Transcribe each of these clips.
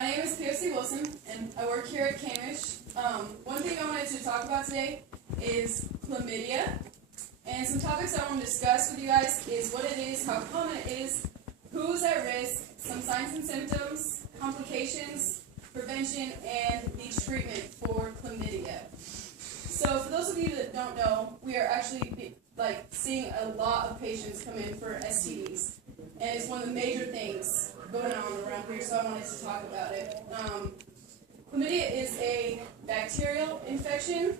My name is POC Wilson, and I work here at Kamish. One thing I wanted to talk about today is chlamydia. And some topics I want to discuss with you guys is what it is, how common it is, who's at risk, some signs and symptoms, complications, prevention, and the treatment for chlamydia. So for those of you that don't know, we are actually seeing a lot of patients come in for STDs. And it's one of the major things going on around here, so I wanted to talk about it. Chlamydia is a bacterial infection,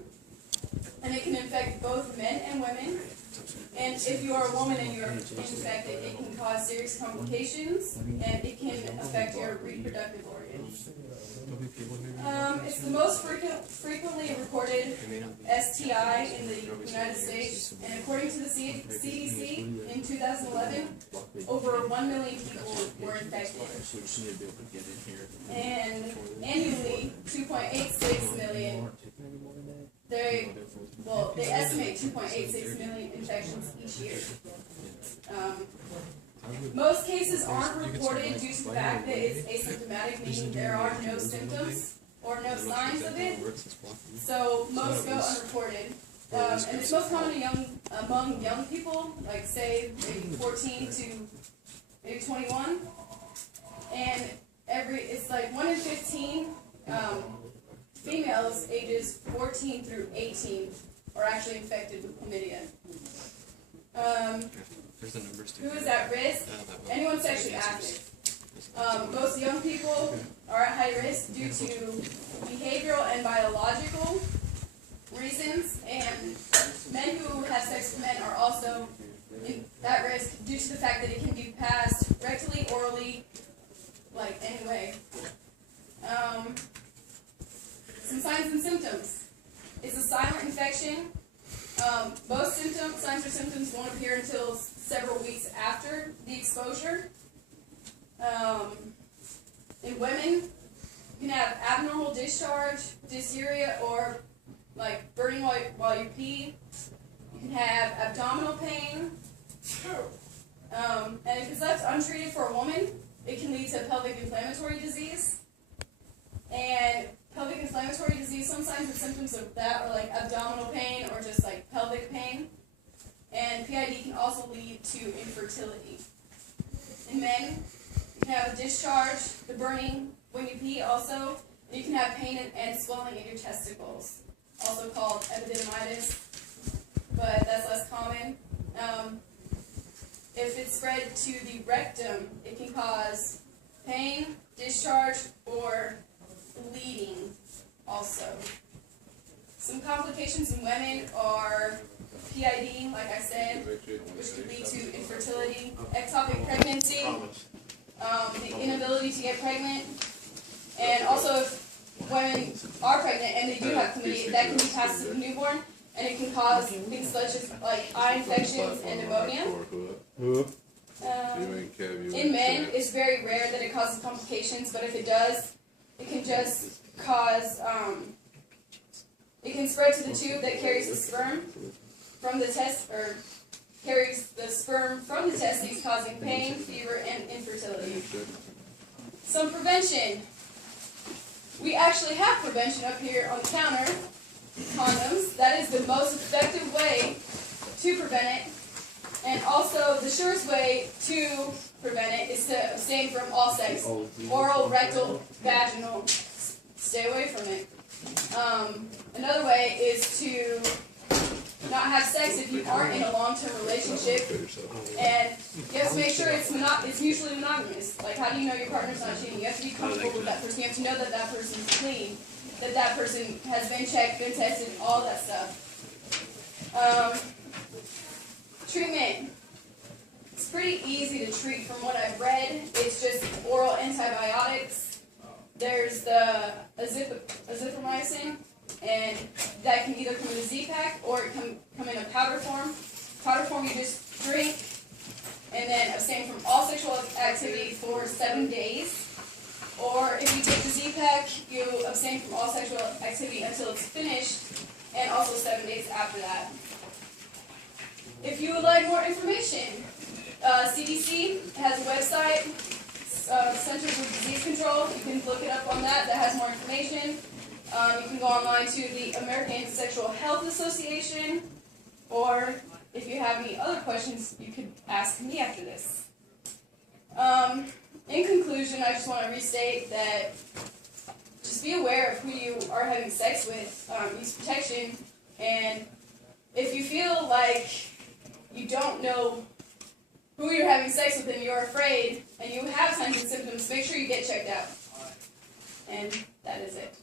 and it can infect both men and women. And if you are a woman and you are infected, it can cause serious complications, and it can affect your reproductive organs. It's the most frequently reported STI in the United States, and according to the CDC, in 2011, over 1 million people were infected. And annually, 2.86 million. They estimate 2.86 million infections each year. Most cases aren't reported due to the fact that it's asymptomatic, meaning there are no symptoms or no signs of it. So most go unreported. And it's most common among young people, like say maybe 14 to maybe 21. And it's like 1 in 15 females ages 14 through 18 are actually infected with chlamydia. Who is at risk? Anyone sexually active. Most young people are at high risk due to behavioral and biological reasons, and men who have sex with men are also at risk due to the fact that it can be passed rectally, orally, anyway. Some signs and symptoms. It's a silent infection. Most signs or symptoms won't appear until several weeks after the exposure. In women, you can have abnormal discharge, dysuria, or burning while you pee. You can have abdominal pain. And if it's left untreated for a woman, it can lead to pelvic inflammatory disease. And pelvic inflammatory disease, some signs and symptoms of that are abdominal pain or just pelvic pain. And PID can also lead to infertility. In men, you can have a discharge, the burning when you pee also, and you can have pain and swelling in your testicles, also called epididymitis, but that's less common. If it's spread to the rectum, it can cause pain, discharge, or bleeding also. Some complications in women are PID, like I said, which could lead to infertility, ectopic pregnancy, the inability to get pregnant, and also if women are pregnant and they do have chlamydia, that can be passed to the newborn, and it can cause things such as eye infections and pneumonia. In men, it's very rare that it causes complications, but if it does, it can just cause, it can spread to the tube that carries the sperm from the carries the sperm from the testes, causing pain, fever, and infertility. Some prevention. We actually have prevention up here on the counter. Condoms. That is the most effective way to prevent it. And also, the surest way to prevent it is to abstain from all sex. Oral, rectal, vaginal. Stay away from it. Another way is to not have sex if you aren't in a long-term relationship, and you have to make sure it's mutually monogamous. How do you know your partner's not cheating? You have to be comfortable with that person. You have to know that that person's clean, that that person has been checked, been tested, all that stuff. Treatment. It's pretty easy to treat from what I've read. It's just oral antibiotics. There's the azithromycin, and that can either come in a Z-pack or it can come in a powder form. Powder form you just drink, and then abstain from all sexual activity for 7 days. Or if you take the Z-pack, you abstain from all sexual activity until it's finished, and also 7 days after that. If you would like more information, CDC has a website. Centers of Disease Control. You can look it up on that. That has more information. You can go online to the American Sexual Health Association, or if you have any other questions, you could ask me after this. In conclusion, I just want to restate that just be aware of who you are having sex with. Use protection, and if you feel like you don't know who you're having sex with and you're afraid and you have signs and symptoms, make sure you get checked out. And that is it.